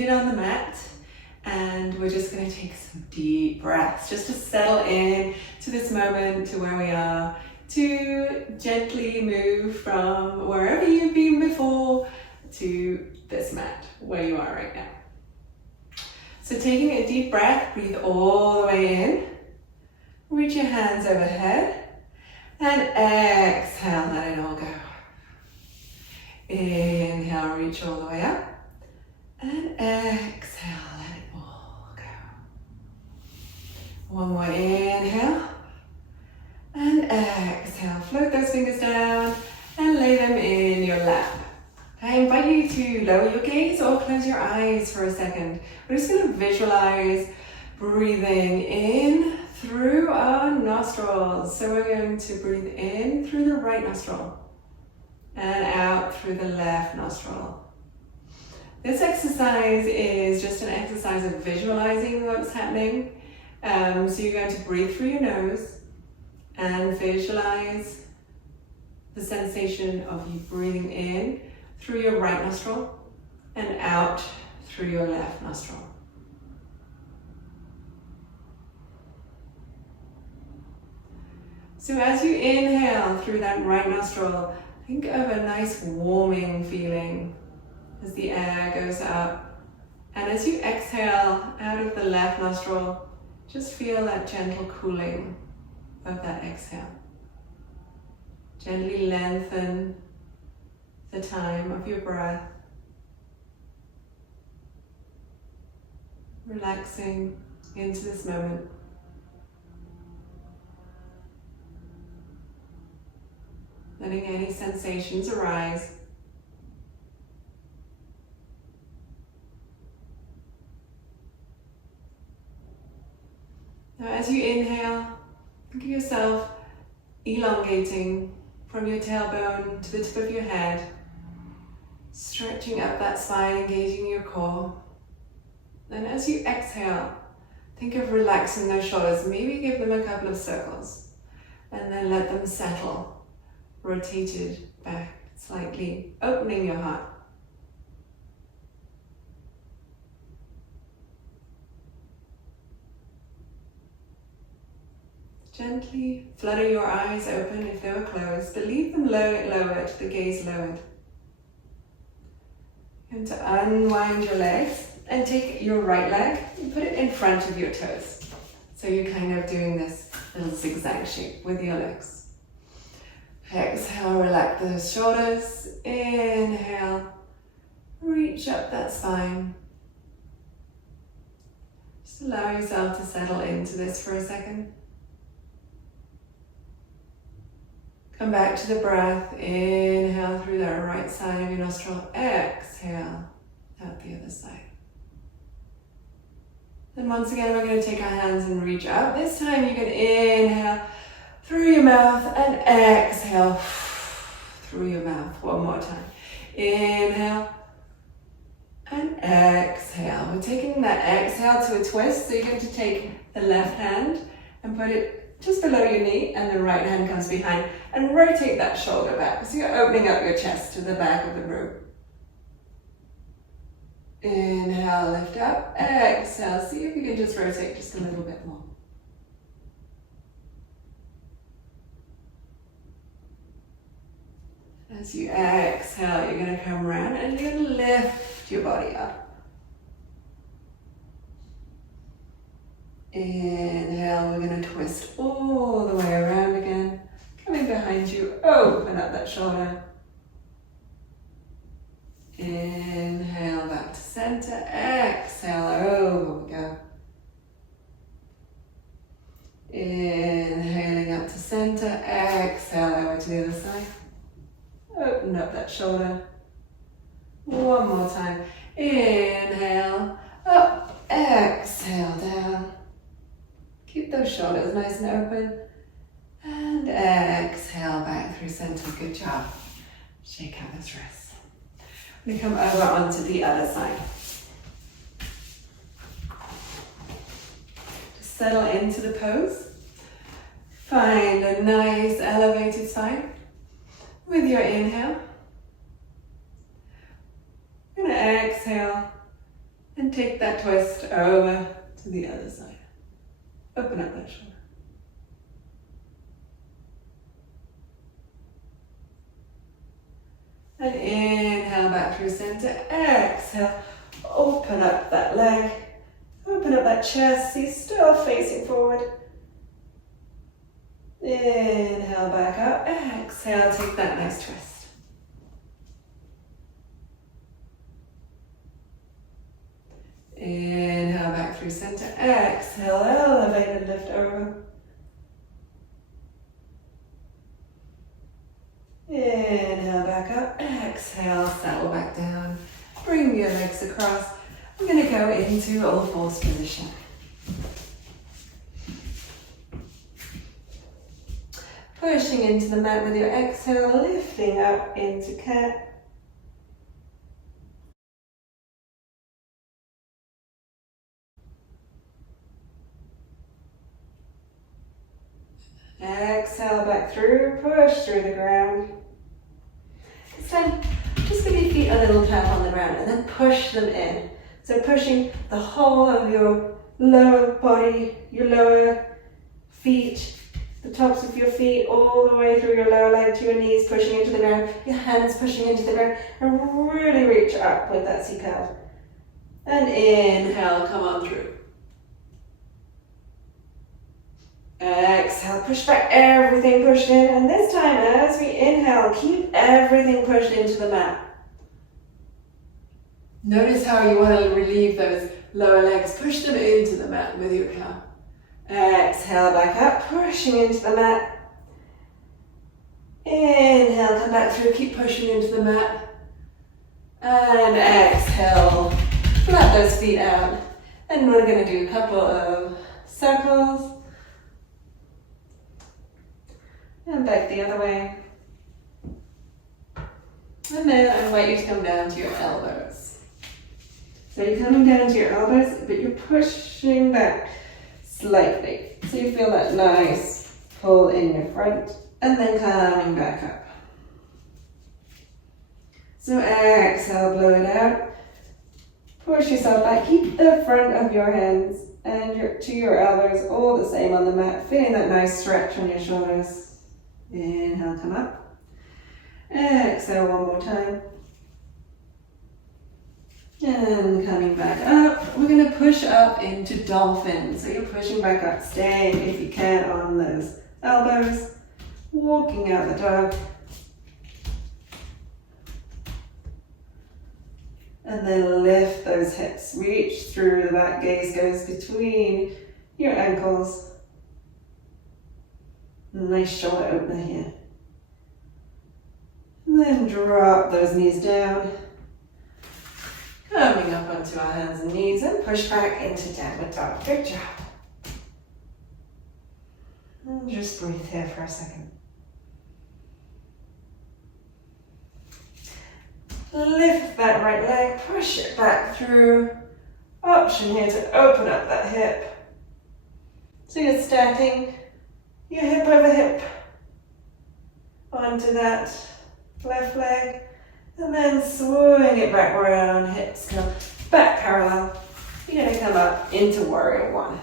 seated on the mat, and we're just going to take some deep breaths just to settle in to this moment, to where we are, to gently move from wherever you've been before to this mat where you are right now. So taking a deep breath, breathe all the way in, reach your hands overhead, and exhale, let it all go. Inhale, reach all the way up, and exhale, let it all go. One more inhale, and exhale. Float those fingers down and lay them in your lap. I invite you to lower your gaze or close your eyes for a second. We're just going to visualize breathing in through our nostrils. So we're going to breathe in through the right nostril and out through the left nostril. This exercise is just an exercise of visualizing what's happening. So you're going to breathe through your nose and visualize the sensation of you breathing in through your right nostril and out through your left nostril. So as you inhale through that right nostril, think of a nice warming feeling as the air goes up. And as you exhale out of the left nostril, just feel that gentle cooling of that exhale. Gently lengthen the time of your breath, relaxing into this moment. Letting any sensations arise. Now as you inhale, think of yourself elongating from your tailbone to the tip of your head, stretching up that spine, engaging your core. Then as you exhale, think of relaxing those shoulders. Maybe give them a couple of circles and then let them settle, rotated back slightly, opening your heart. Gently flutter your eyes open if they were closed, but leave them lowered, the gaze lowered. And to unwind your legs and take your right leg and put it in front of your toes. So you're kind of doing this little zigzag shape with your legs. Exhale, relax those shoulders. Inhale, reach up that spine. Just allow yourself to settle into this for a second. Come back to the breath. Inhale through the right side of your nostril. Exhale out the other side. Then once again, we're going to take our hands and reach up. This time you can inhale through your mouth and exhale through your mouth. One more time. Inhale and exhale. We're taking that exhale to a twist. So you're going to take the left hand and put it just below your knee, and the right hand comes behind, and rotate that shoulder back. So you're opening up your chest to the back of the room. Inhale, lift up, exhale. See if you can just rotate just a little bit more. As you exhale, you're going to come around and you're going to lift your body up. Inhale, we're going to twist all the way around again. Coming behind you, open up that shoulder. Inhale, back to center. Exhale, over we go. Inhaling up to center. Exhale, over to the other side. Open up that shoulder. One more time. Inhale, up. Exhale, down. Keep those shoulders nice and open. And exhale back through center. Good job. Shake out those wrists. We come over onto the other side. Just settle into the pose. Find a nice elevated spine. With your inhale, you're going to exhale And take that twist over to the other side. Open up that shoulder. And inhale back through center. Exhale. Open up that leg. Open up that chest. So you're still facing forward. Inhale back up. Exhale. Take that nice twist. Inhale back through center. Exhale. Elevate and lift over. Inhale back up. Exhale. Settle back down. Bring your legs across. I'm going to go into all fours position. Pushing into the mat with your exhale, lifting up into cat. Exhale back through, push through the ground. This time, just give your feet a little tap on the ground and then push them in. So pushing the whole of your lower body, your lower feet, the tops of your feet all the way through your lower leg to your knees, pushing into the ground, your hands pushing into the ground, and really reach up with that C-curve. And inhale, come on through. Exhale, push back, everything pushed in, and this time as we inhale, keep everything pushed into the mat. Notice how you want to relieve those lower legs, push them into the mat with your inhale. Exhale back up, pushing into the mat. Inhale, come back through, keep pushing into the mat. And exhale, flat those feet out. And we're going to do a couple of circles. And back the other way. And then I invite you to come down to your elbows. So you're coming down to your elbows, but you're pushing back slightly. So you feel that nice pull in your front, and then coming back up. So exhale, blow it out. Push yourself back. Keep the front of your hands and to your elbows all the same on the mat. Feeling that nice stretch on your shoulders. Inhale, come up. Exhale one more time. And coming back up, we're going to push up into dolphin. So you're pushing back up, staying if you can on those elbows, walking out the dog. And then lift those hips, reach through, the back gaze goes between your ankles. Nice shoulder opener here. And then drop those knees down. Coming up onto our hands and knees and push back into downward dog. Good job. And just breathe here for a second. Lift that right leg, push it back through. Option here to open up that hip. So you're stacking your hip over hip onto that left leg. And then swing it back around, hips come back parallel. You're going to come up into warrior one.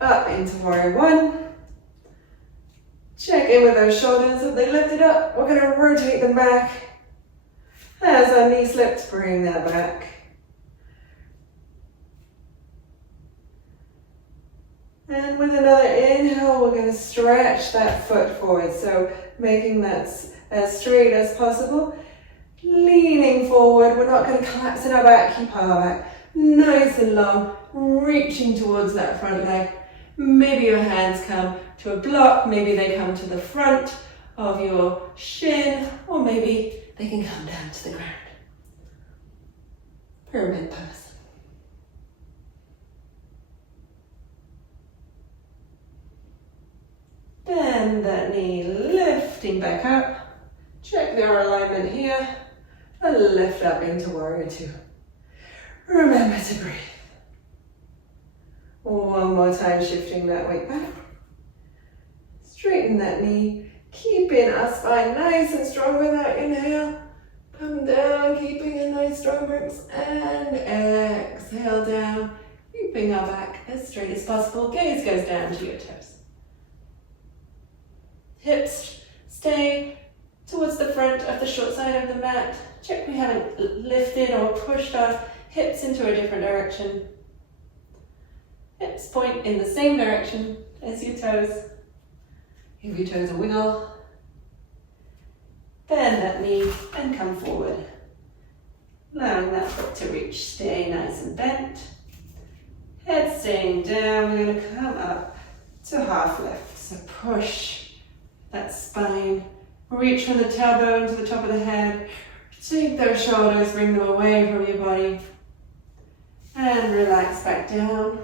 Up into warrior one. Check in with those shoulders. If they lifted up, we're going to rotate them back. As our knee slips, bring that back. And with another inhale, we're going to stretch that foot forward. So making that as straight as possible. Leaning forward, we're not going to collapse in our back, keep our back nice and long, reaching towards that front leg. Maybe your hands come to a block, maybe they come to the front of your shin, or maybe they can come down to the ground. Pyramid pose. Bend that knee, lifting back up. Check their alignment here. And lift up into warrior two. Remember to breathe. One more time, shifting that weight back. Straighten that knee. Keeping our spine nice and strong with that inhale. Come down, keeping a nice strong ribs. And exhale down, keeping our back as straight as possible. Gaze goes down to your toes. Hips stay towards the front of the short side of the mat. Check we haven't lifted or pushed our hips into a different direction. Hips point in the same direction as your toes. Give your toes a wiggle. Bend that knee and come forward. Allowing that foot to reach. Stay nice and bent. Head staying down. We're going to come up to half lift. So push that spine. Reach from the tailbone to the top of the head. Take those shoulders, bring them away from your body. And relax back down.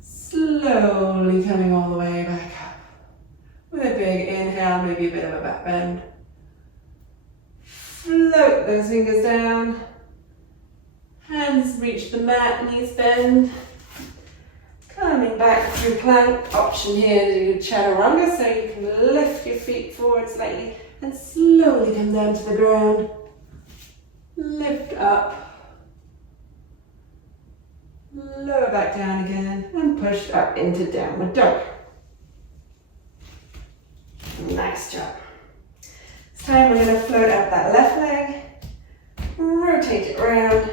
Slowly coming all the way back up. With a big inhale, maybe a bit of a back bend. Float those fingers down. Hands reach the mat, knees bend. Coming back through plank. Option here to do chaturanga, so you can lift your feet forward slightly and slowly come down to the ground. Lift up. Lower back down again and push up into downward dog. Nice job. This time we're going to float up that left leg, rotate it around,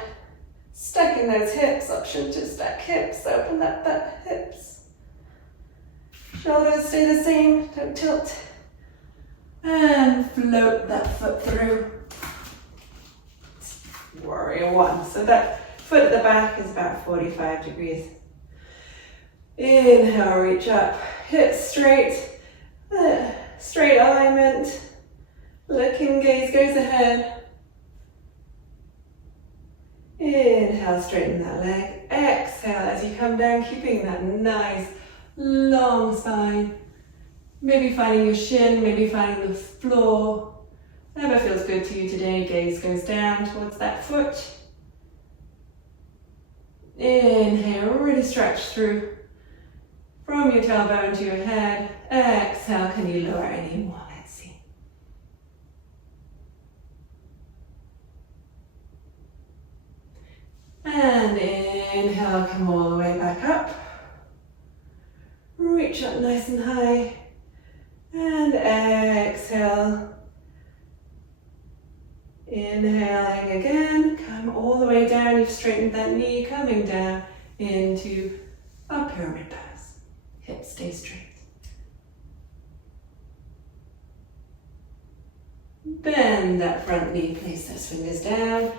stacking those hips. Option to stack hips, open up that hips. Shoulders stay the same, don't tilt. And float that foot through. Warrior one. So that foot at the back is about 45 degrees. Inhale, reach up, hips straight, straight alignment. Looking, gaze goes ahead. Inhale, straighten that leg. Exhale as you come down, keeping that nice long spine. Maybe finding your shin, maybe finding the floor. Whatever feels good to you today, gaze goes down towards that foot. Inhale, really stretch through. From your tailbone to your head. Exhale, can you lower any more? Let's see. And inhale, come all the way back up. Reach up nice and high. And exhale. Inhaling again, come all the way down. You've straightened that knee, coming down into a pyramid pose. Hips stay straight. Bend that front knee, place those fingers down.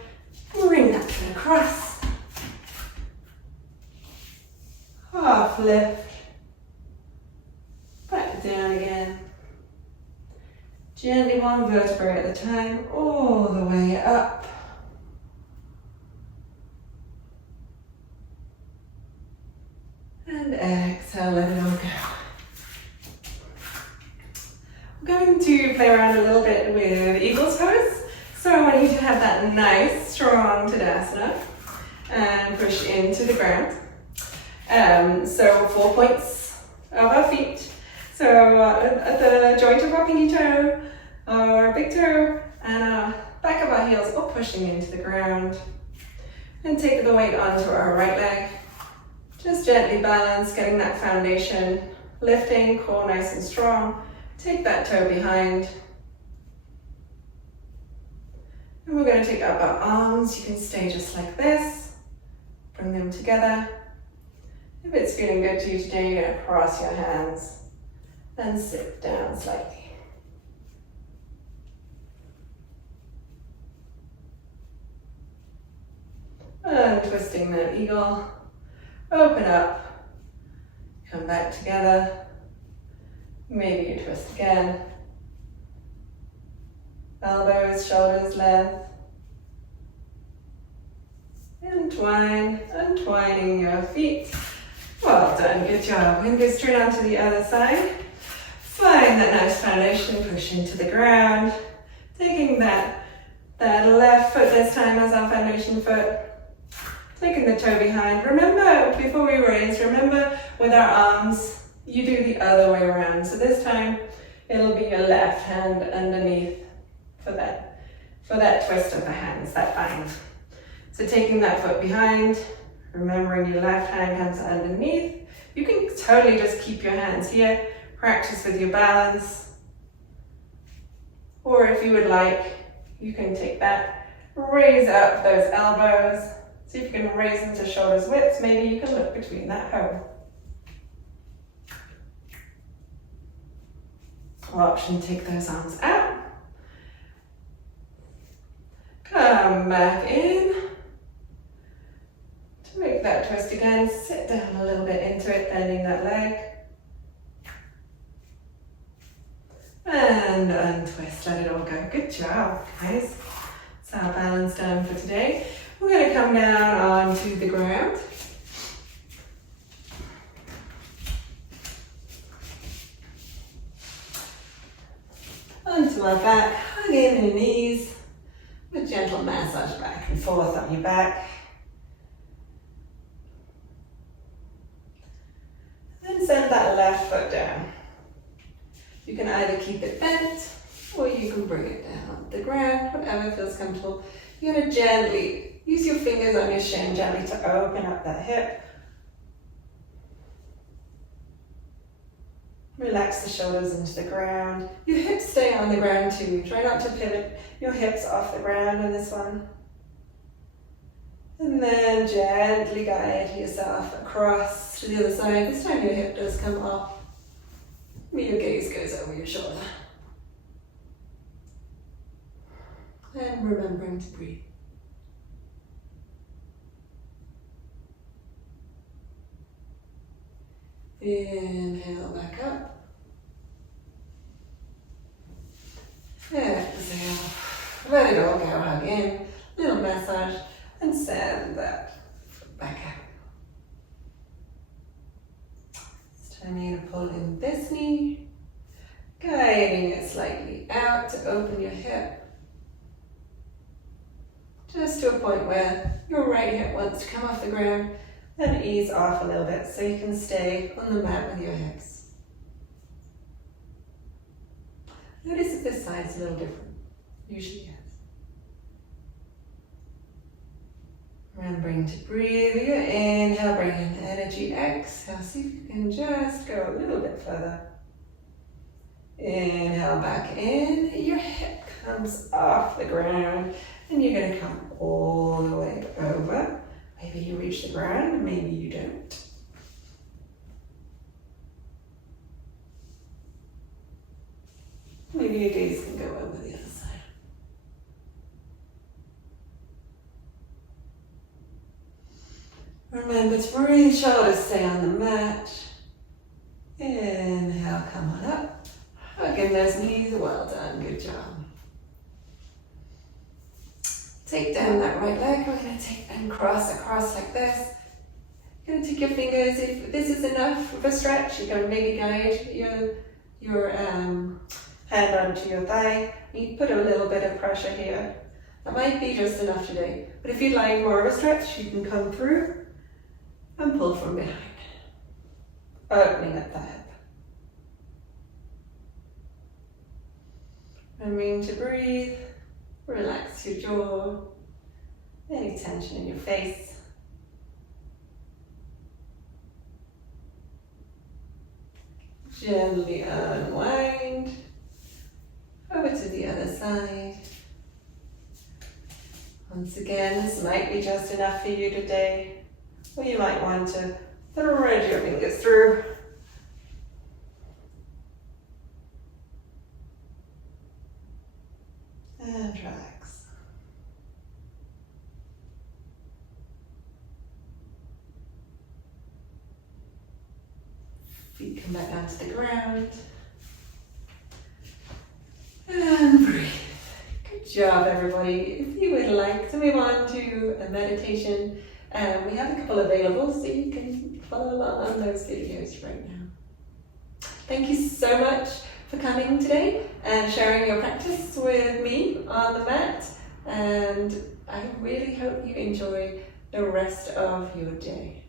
Bring that foot across. Half lift. Back down again. Gently one vertebrae at a time, all the way up. And exhale, let it all go. We're going to play around a little bit with eagle's pose. So I want you to have that nice, strong Tadasana and push into the ground. So 4 points of our feet. So at the joint of our pinky toe, our big toe, and our back of our heels all pushing into the ground. And take the weight onto our right leg. Just gently balance, getting that foundation, lifting, core nice and strong. Take that toe behind. And we're going to take up our arms. You can stay just like this. Bring them together. If it's feeling good to you today, you're going to cross your hands and sit down slightly. And twisting that eagle. Open up. Come back together. Maybe you twist again. Elbows, shoulders, length. Entwine, untwining your feet. Well done, good job. We're going to go straight onto the other side. Find that nice foundation, push into the ground. Taking that left foot this time as our foundation foot. Taking the toe behind. Remember, before we raise, remember with our arms, you do the other way around. So this time, it'll be your left hand underneath for that for that twist of the hands, that bind. So taking that foot behind, remembering your left hand comes underneath. You can totally just keep your hands here, practice with your balance. Or if you would like, you can take that, raise up those elbows. See if you can raise them to shoulders width. Maybe you can look between that hoe. Or option, take those arms out. Come back in. To make that twist again, sit down a little bit into it, bending that leg. And untwist, let it all go. Good job, guys. That's our balance done for today. We're going to come down onto the ground. Onto our back, hug in your knees. A gentle massage back and forth on your back. Then send that left foot down. You can either keep it bent or you can bring it down on the ground, whatever feels comfortable. You're going to gently use your fingers on your shin gently to open up that hip. Relax the shoulders into the ground. Your hips stay on the ground too. Try not to pivot your hips off the ground in this one. And then gently guide yourself across to the other side. This time your hip does come off. Your gaze goes over your shoulder. And remembering to breathe. Inhale back up. Exhale. Let it all go. Hug in. Little massage. And send that back out. This time you're going to pull in this knee. Guiding it slightly out to open your hip. Just to a point where your right hip wants to come off the ground. Then ease off a little bit so you can stay on the mat with your hips. Notice if this side is a little different. Usually is. Remembering to breathe. Your inhale, bring in energy. Exhale, see if you can just go a little bit further. Inhale back in. Your hip comes off the ground and you're going to come all the way over. Maybe you reach the ground, maybe you don't. Maybe your gaze can go over the other side. Remember to breathe, shoulders stay on the mat. Inhale, come on up. Hug in those knees, well done, good job. Take down that right leg, we're going to take and cross across like this. You're going to take your fingers, if this is enough of a stretch, you can maybe guide your hand onto your thigh. You put a little bit of pressure here. That might be just enough today. But if you'd like more of a stretch, you can come through and pull from behind. Opening up the hip. Remembering to breathe. Relax your jaw, any tension in your face. Gently unwind, over to the other side. Once again, this might be just enough for you today, or you might want to thread your fingers through. And relax. Feet come back down to the ground. And breathe. Good job, everybody. If you would like to move on to a meditation, we have a couple available, so you can follow along on those videos right now. Thank you so much for coming today and sharing your practice with me on the mat, and I really hope you enjoy the rest of your day.